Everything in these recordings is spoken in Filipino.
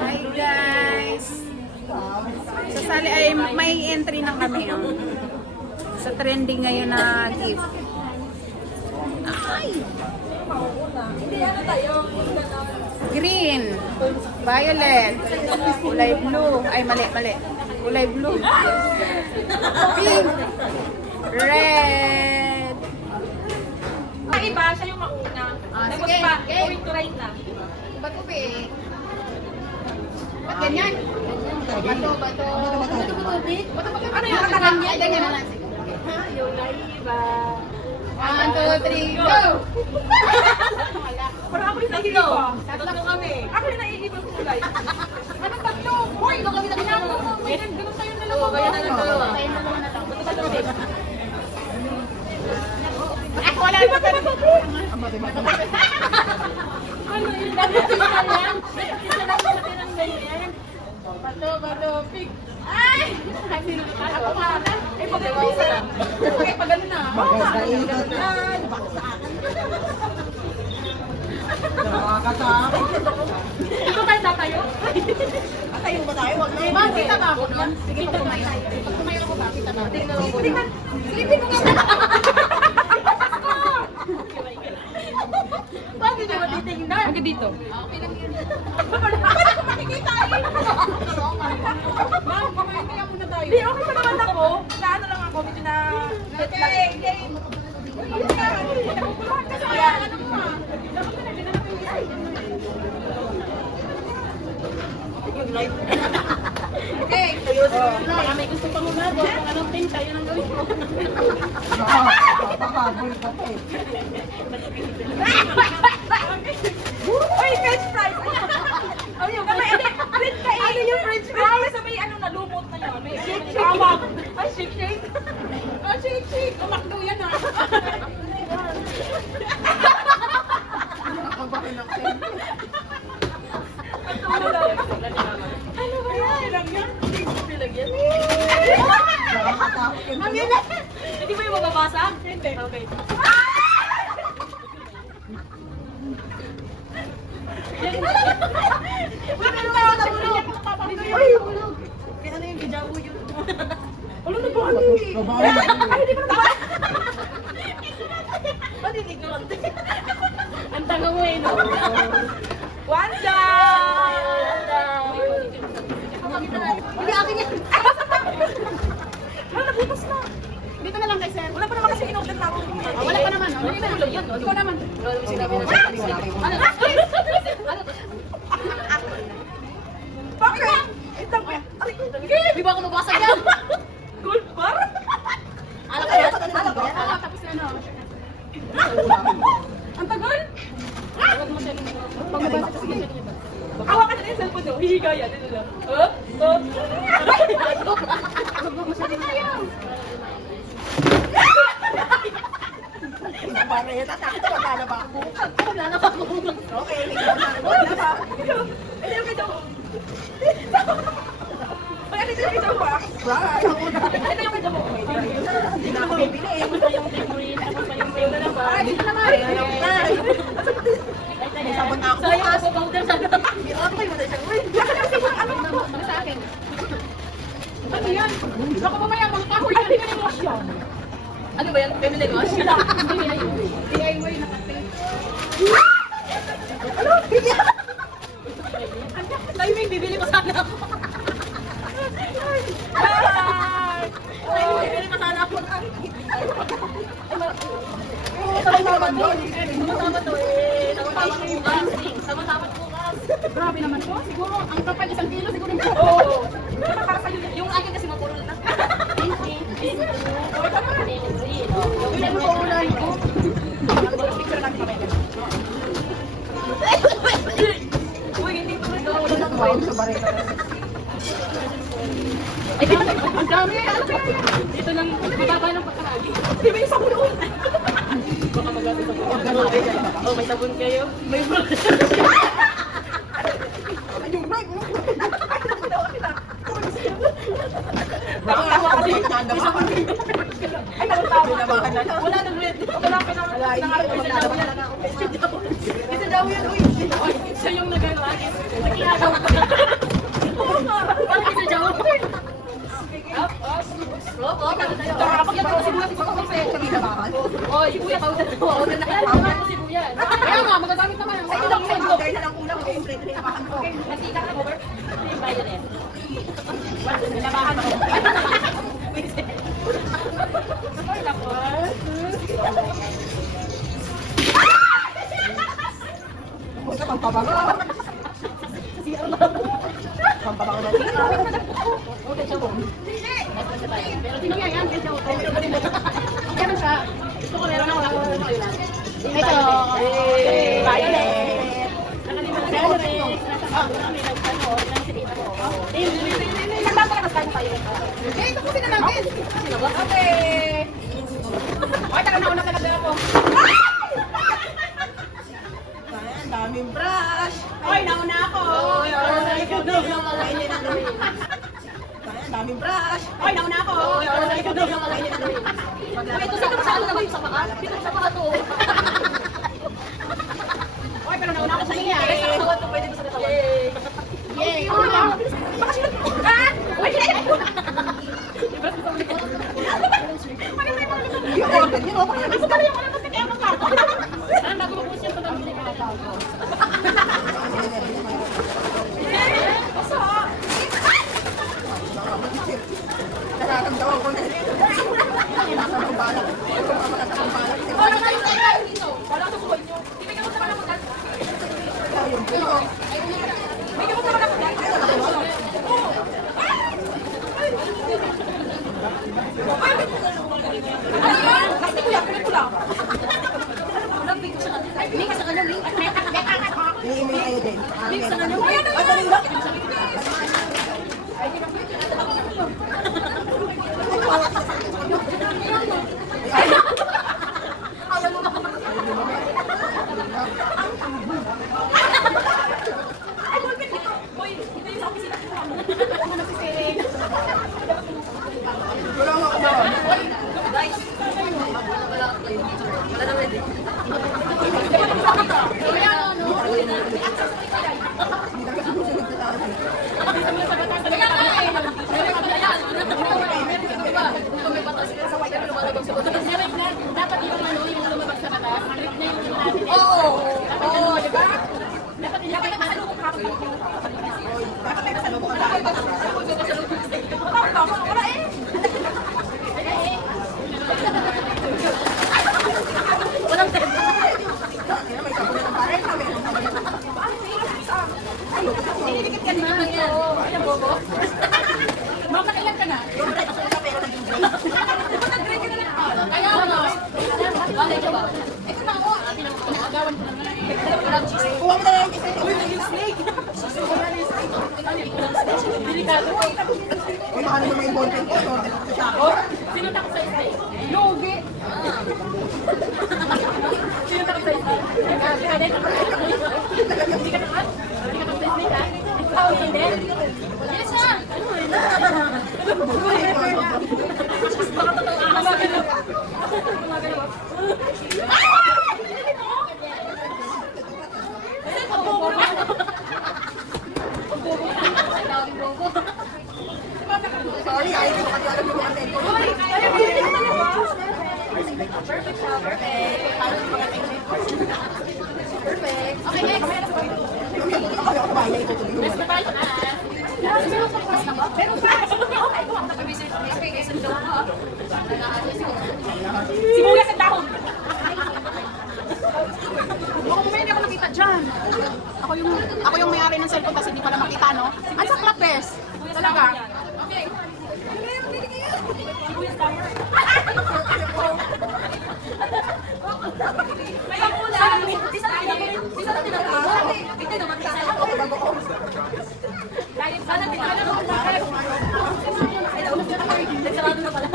Hi guys! Sa Sali ay may entry na kami sa trending ngayon na gift. Ay! Green, violet, kulay blue, ay mali, kulay blue, pink, red. Iba, siya yung mauna. Sige, going to right na. Ba't ko ba't ganyan? Bato. Ano yung katangan niya? Ganyan na lang. Yung naiba. 1, 2, 3, go! Parang ako yung naiiba. Tatlo kami. Ako yung naiiba sa kulay. Anong tatlo? Hoy, ikaw kami na ginagawa mo. May ganun tayo na lang. Oo, kaya na lang dalawa. Ako wala ba ito? Ano yun? Dapat sila lang. Sila lang sa tirang ganyan. Bato, pig. Ay! Ako nga na. Eh, pag-alisa lang. Okay, pag-ano na. Magagaingat na. Nakakatakot. Ikaw tayo tatayo? Atayo ba tayo? Wag na. Ma'am, kita ba ako doon? Sige, tumayo. Pag tumayo ako ba, kita ba? Tingnan mo muna. Silipin mo nga. Bakit naman titingnan? Bakit dito? Paano ko makikita eh? Ma'am, kumain muna tayo. Hindi, okay pa naman ako. Naano lang ako, medyo na... Okay. Naguguluhan ka sa ano mo ah. Dapat ka na, ginanap yung isa. Okay. Baka may gusto pang umago. Kung anong ting, tayo nang gawin mo. Napakabol ka pa eh. Uy, french fries! Ano yung french fries? Ano yung french fries? Kasi may ano nalumot na yun. May shake. Ay, shake. Ah, shake. Tumakdo yan ah. Nakabahin ako. Ano ba yan? Silagyan? Silagyan? Nakakatakot yun. Hindi ba yung mababasa? Hindi. Okay. Ano yung hijabu yun? Ano na ba? Babae. Ay, hindi ko na ba? Ba't hindi ko lang? Ang tanga mo eh, no? One down! Hindi akin yan. Hala, nabutas na. Dito na lang kay sir. Wala pa naman kasi in-order na ako. Wala pa naman. Ikaw naman. Ano? Bakit? Itang ko. Di ba ako mabasag yan? Gold bar? Alam ko yan. Tapos na ano. Ang tagal? Pag mabasag kasi yan. Hawakan na yung cellphone nyo. Hihiga yan. Ito lang. Masyado tayo. Pare, tatakot ka. Wala na ba ako? Wala na pa ako. Okay. Wala ba? Hindi yung kitaw. Ay, ano yung kitaw ba? Right. Ano yung kitaw mo? Hindi na ako bibili eh. Ay, dito naman. May sabon na ako. So, yung ako powder sa Hindi ako kayo. Wala siyang rin. Ano sa akin? ano yan? Baka mamaya mga kahoy ka rin yung lotion. Ano ba yan? Family lotion? DIY na kasi. Ano? Tayo may bibili mo sana ako. Tayo may bibili mo sana ako. Sama-sama to. Sama-sama to eh. Sama-sama bukas. Sama-sama bukas. Grabe naman po. Siguro, ang kapal 1 kilo siguro. Oo. Pero para sa'yo, yung akin kasi mapurol na. Hindi mo ko ulan ko. Picture natin kamay. Uy, hindi pa rin daw. Wow, sa bareta. Ang dami. Ano ba yan? Dito lang, mababa ng pagkakagi. Di ba yung sabon ulit? Baka magamit ako. Oh, may sabon kayo? May sabon. Yung mic mo. Nakakawa kasi. Nandamakan. Ay, nakatawa. Nandamakan na lang. Wala nang red. Wala pinang nangarap. Isa daw yan. Isa daw yan. Uy. Bakit sa Jawa? Kapag yan ako sibuyas, ito ko sa'yo. Oh, sibuyas, powder na. Powder na. Powder na sibuyas. Kaya nga, magagamit naman. Sa ito lang, ito. Dahil na lang kulang, kompleto na yung bahan ko. Mantika ka, over. Bayad eh. Nilabahan ako. Ay, nako. Basta pampabago. Pampabago na. Okay, siya po. Pero tinong yan, kaya siya po. Meron siya. Gusto ko meron ako. Ito. Bayad eh. Nakalimutan ko rin. May nagtanong ng sinita ko. Nagpapalakas tayo. Eh, ito po din na natin. Okay. Ay, taka na ka na ako. Ayan, daming brush. Ay, nauna ako. Ay, Daming brush. Ay, nauna ako. Ay, ito sa ano naman yung sa paa? Dito sa paa to. Ay, pero nauna ako sa inyo. Sa katawan to, pwede ko sa katawan. Yay! Baka sila... Ah! Ay, Yung order, yun okay. ako pala yung alam kaya mo pa. Parang bago mabusin ko namin yung tao. Nararamdaman ko na. Nasa ng balak. Nasa ng balak. Wala tayo dito. Wala sa buhay nyo. Ibigay mo sa mga mga. Yung bulo. Ibigay mo sa mga mga. Ano yun? Kasi kuya, pula-pula. Link sa kanya, link. May kayo din. Link sa kanya. Ay, dali lang. Wala nga ako ba? Hindi na kasi susunod sa akin. Dapat yung ano, yung lumabag sa mata, grip na yung natin. Oo! Oo, di ba? Dapat yung masalubong ka. Dapat may kasalubong ang lahat. Wala eh. Walang tempo. Kaya may kapunan ng parang kami. Dinidikit ka na. Ayan, bobo. Mama, ilan ka na? Nag-break ka na lang. Kaya ano? Bakit ka ba? Ito na ako. Pinagawan ko naman. Kuha mo na lang yung isa ito. Delikado ko. Uy, mahal naman yung content ko. Sa shako. Sino takot sa steak? Lugi. Sino takot sa steak? Hindi ka takot? Hindi ka takot sa steak, ha? Ikaw, hindi? Yes, ha? Baka totoo ang kasagan mo. Sorry, ayaw ko kasi alam yung content ko. Perfect siya, perfect. Perfect. Okay, next. Ako ako ba? Ayaw ko tuloy. Next na tayo na. Pero pa. May daw ka. Sibuyas at dahon. Baka mamaya hindi ako nakita dyan. Ako yung may-ari ng cellphone kasi hindi pala makita, no? Ang saklap, bes. Talaga. Okay. Sibuyas dahon. Kaya ulan. Isa na tinatawag. Ito naman isa. Kaya sana tinatawag. Nagsarado na pala.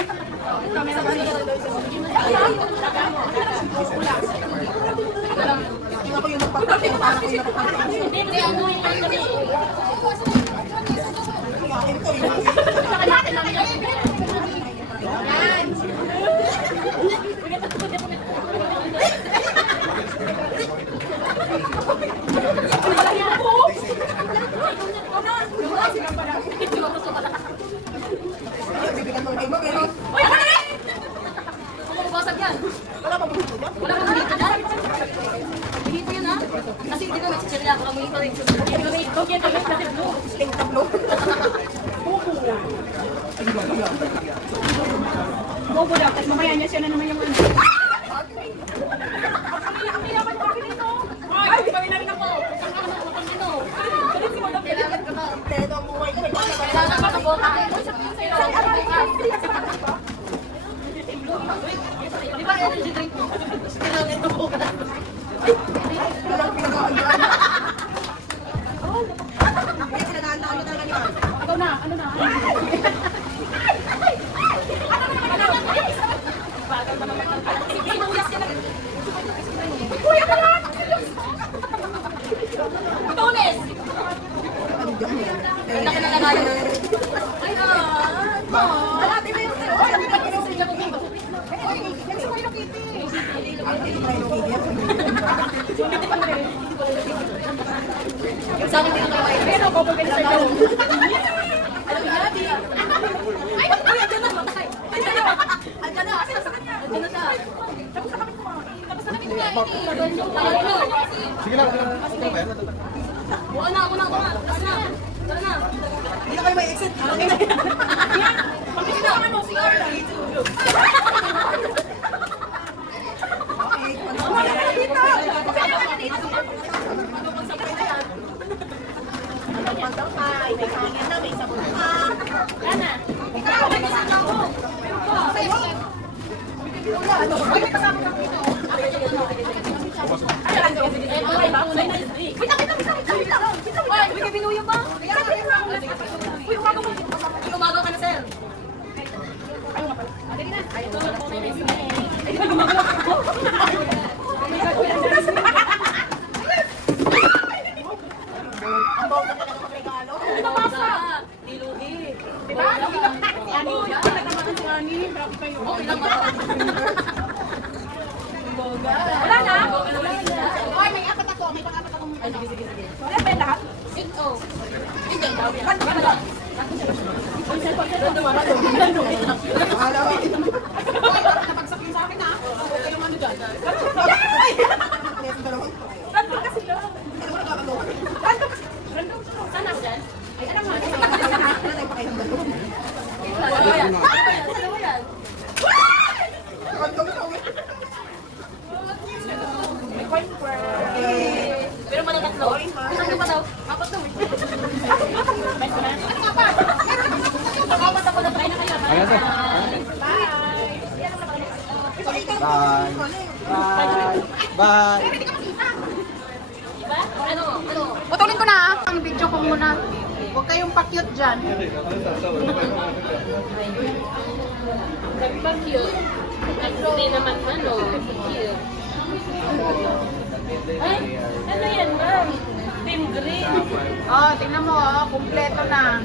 Yung ako yung nagpapakita ko parang ako yung nagpapakita. Hindi, ano yung kami. Akin ko yung Yan. Wala kang dito dyan. Dito yun ha. Kasi hindi ko nagsisirya ako kami ito. Hindi ko ito. Ito yung kasi blue. Sting na blue. Bobo daw. Tapos mamaya niya siya na naman yung ano. Ang yaman ko dito. Ay, di ba minarin ako? Kailangan ko na. Pero ang buhay ko. Kailangan ko na boka. Di ba energy drink mo? Kailangan ko boka. Walang pinag-aandaan. Hindi pinag-aandaan ko talaga yun. Ikaw na. Ano na? Kuya ka lang! Tulis! Laki na lagayan. Ay, Alati na yung Ay, hindi ka pinag-sila ko. Yan si Kuya Kitty. Sa akin dito kayo. Pero ako pag sa iyo. Alam niya, di. Ay, andyan na. Matay. Andyan na. Andyan sa kanya. Andyan na siya. Tapos na kami kumain. Tapos na kami kumain. Sige lang, sige lang. Buwan na, ako na. Tapos na. Tara na. Hindi na kayo may exit. Pagkita ka ano, si Carla. Pagsampay, may hangin na, may sabon pa. Ana. Ikaw, may kasama ako. Uy, may binuyo ba? Uy, umaga mo. Umagaw ka na, sir. Ang bawal na talaga mag-regalo. Nilugi. Diba? Ano? Nagkamakan si Ani. Okay lang ba? Wala na. Ay, may apat ako. May pang-apat akong Ay, sige, sige, sige. Wala ba yung lahat? Ito. Akala ko. Napagsakin sa akin ha. Okay naman dyan. Yes, dalawang. Random kasi lang. Ano ba nagkakagawa? Random kasi. Saan ako dyan? Ay, ano nga? Wala tayong pakiramdam. Dalawa yan. Dalawa yan. Random ito. May coin per. Pero man ang tatlo. Saan ka pa daw? Apat daw. Best friend. Ano nga pa? Apat ako na. Try na kayo. Ayan, sir. Bye. Bye. Bye. Diba? Ano? Ano? Putulin ko na ang video ko muna. Huwag kayong pa-cute dyan. Sabi ba cute? Hindi naman ano. Cute. Ay, ano yan, ma'am? Team green. Oh, tingnan mo, oh, kumpleto na.